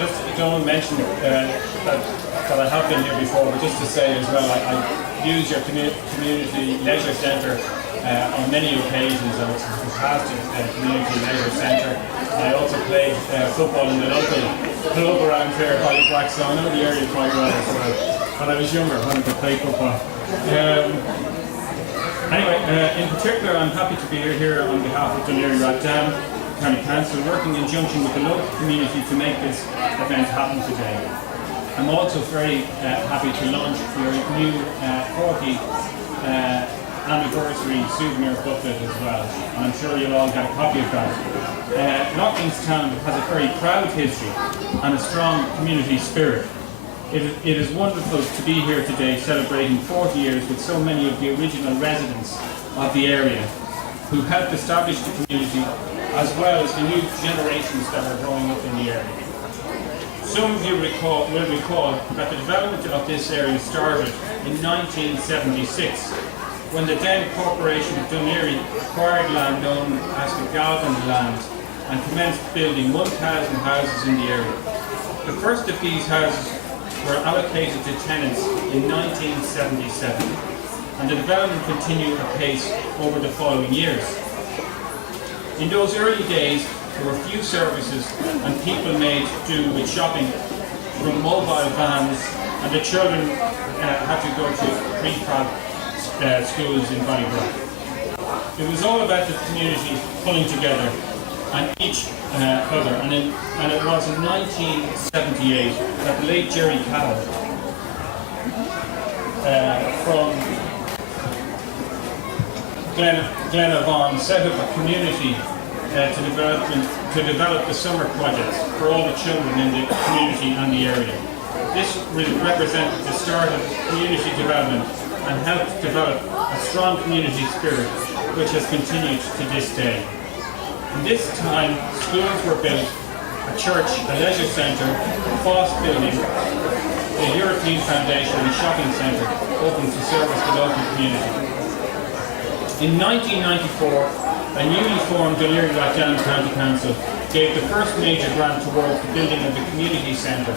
just don't mention that I have been here before, but just to say as well, I use your community leisure centre on many occasions. It's a fantastic community leisure centre. I also played football in the local club around here, Ballybrack, so I know the area quite well as well. When I was younger, when I could play football. Anyway, in particular, I'm happy to be here on behalf of Dunleary-Rathdown County Council, working in conjunction with the local community to make this event happen today. I'm also very happy to launch your new 40th anniversary souvenir booklet as well, and I'm sure you'll all get a copy of that. Loughlinstown has a very proud history and a strong community spirit. It is wonderful to be here today celebrating 40 years with so many of the original residents of the area who helped establish the community, as well as the new generations that are growing up in the area. Some of you will recall that the development of this area started in 1976, when the then Corporation of Dunleary acquired land known as the Galvin land and commenced building 1,000 houses in the area. The first of these houses were allocated to tenants in 1977, and the development continued apace over the following years. In those early days, there were few services and people made do with shopping from mobile vans, and the children had to go to prefab schools in Ballybrack. It was all about the community pulling together and each other, and it was in 1978 that the late Jerry Cowell from Glenavon set up a community to develop the summer projects for all the children in the community and the area. This represented the start of community development and helped develop a strong community spirit, which has continued to this day. In this time, schools were built, a church, a leisure centre, a FOSS building, a European Foundation and shopping centre open to service the local community. In 1994, a newly formed Dunleary-Rathdown County Council gave the first major grant towards the building of the community centre.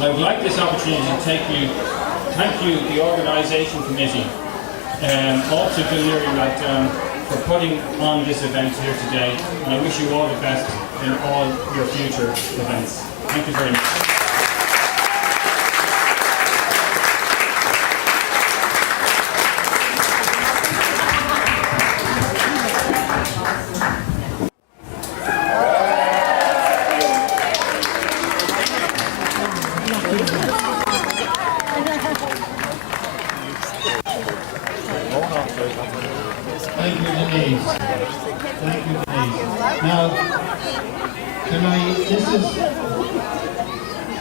I would like this opportunity to thank you, the organisation committee, also Dunleary-Rathdown, for putting on this event here today, and I wish you all the best in all your future events. Thank you very much. Thank you, Denise. Thank you, Denise. Now,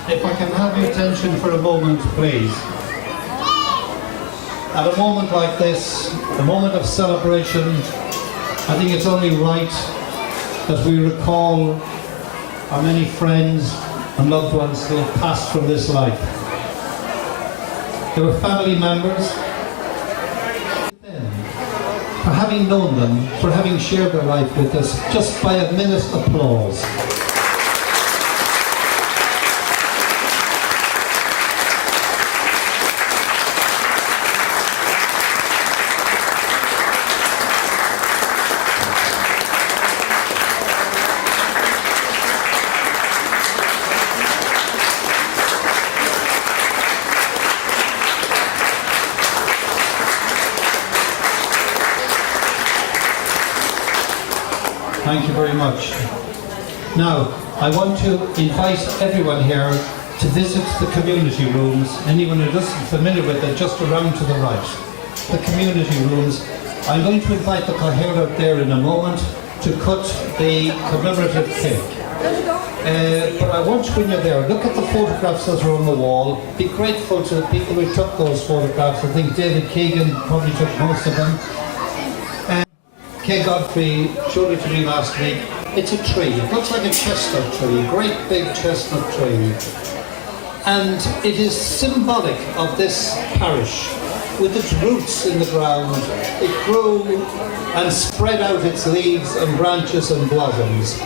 if I can have your attention for a moment, please. At a moment like this, a moment of celebration, I think it's only right that we recall our many friends and loved ones who have passed from this life. They were family members, for having known them, for having shared their life with us, just by a minute's applause. Thank you very much. Now, I want to invite everyone here to visit the community rooms. Anyone who isn't familiar with it, just around to the right. The community rooms. I'm going to invite the Cahill out there in a moment to cut the commemorative cake. But I want you, when you're there, look at the photographs that are on the wall. Be grateful to the people who took those photographs. I think David Keegan probably took most of them. Kay Godfrey showed it to me last week. It's a tree. It looks like a chestnut tree, a great big chestnut tree. And it is symbolic of this parish. With its roots in the ground, it grew and spread out its leaves and branches and blossoms.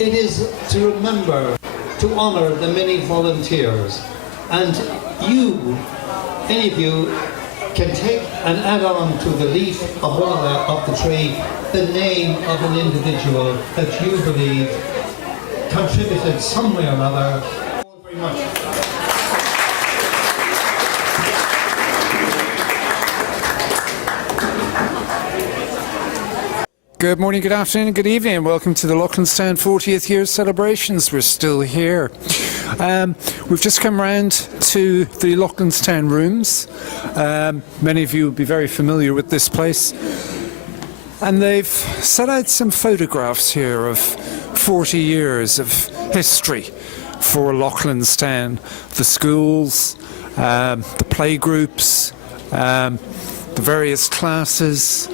It is to remember to honour the many volunteers. And you, any of you, can take and add on to the leaf of of the tree the name of an individual that you believe contributed some way or other. Thank you very much. Good morning, good afternoon, good evening, and welcome to the Loughlinstown 40th year celebrations. We're still here. We've just come round to the Loughlinstown rooms. Many of you will be very familiar with this place. And they've set out some photographs here of 40 years of history for Loughlinstown. The schools, the playgroups, the various classes.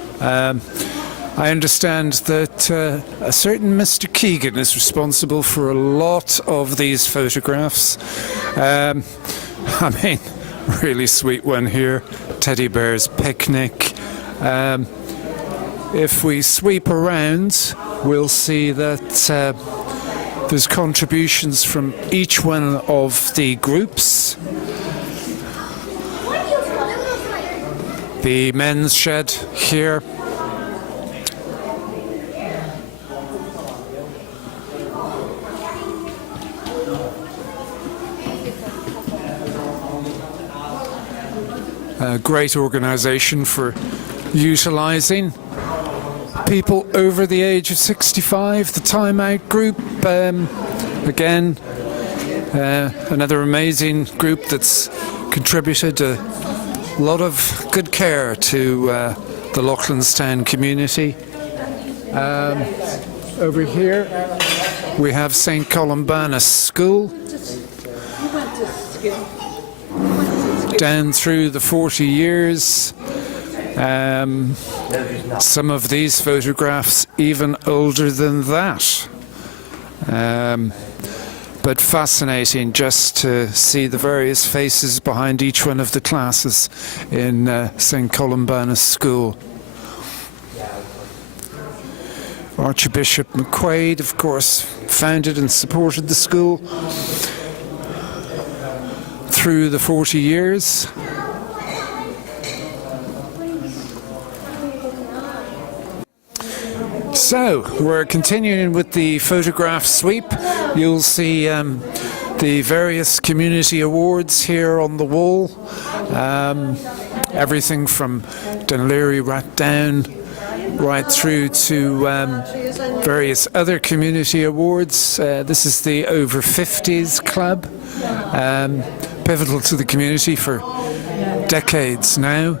I understand that a certain Mr. Keegan is responsible for a lot of these photographs. I mean, really sweet one here, Teddy Bear's Picnic. If we sweep around, we'll see that there's contributions from each one of the groups. The men's shed here. A great organisation for utilising people over the age of 65. The Time Out group, again, another amazing group that's contributed a lot of good care to the Loughlinstown community. Over here we have St. Columbanus School. Down through the 40 years, some of these photographs even older than that. But fascinating just to see the various faces behind each one of the classes in St. Columbanus School. Archbishop McQuaid, of course, founded and supported the school through the 40 years. So, we're continuing with the photograph sweep. You'll see the various community awards here on the wall. Everything from Dunleary Rathdown right through to various other community awards. This is the Over 50s Club. Pivotal to the community for decades now.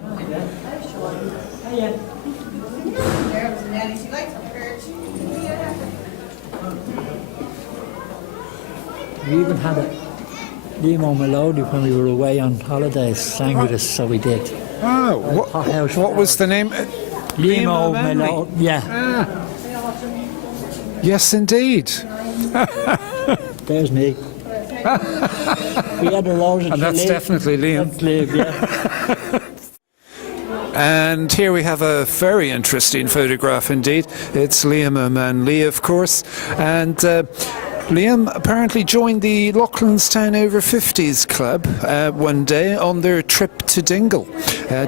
We even had a Liam Melody when we were away on holidays, sang with us, so we did. Oh, what was the name? Liam Melody, yeah. Ah. Yes, indeed. There's me. We had a lot of and that's definitely Liam. Liam, yeah. And here we have a very interesting photograph indeed. It's Liam O'Manley, of course, and Liam apparently joined the Loughlinstown Over 50s Club one day on their trip to Dingle.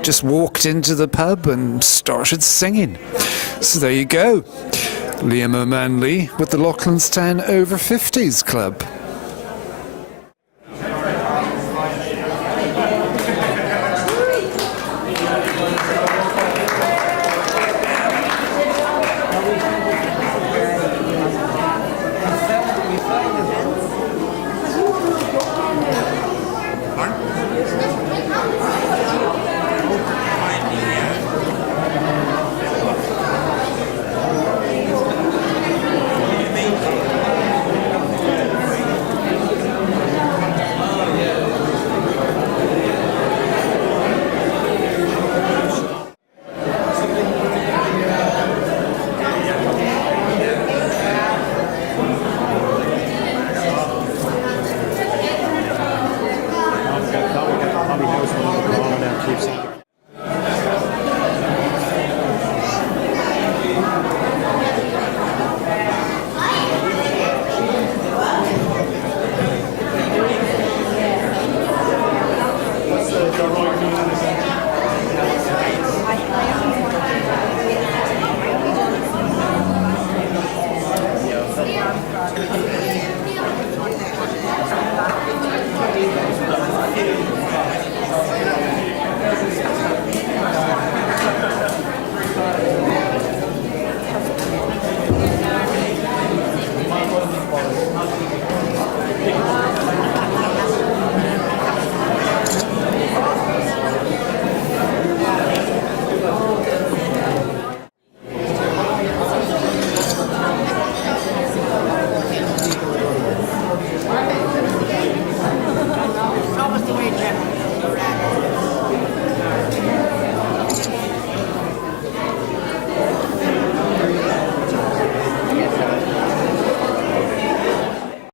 Just walked into the pub and started singing. So there you go. Liam O'Manley with the Loughlinstown Over 50s Club. not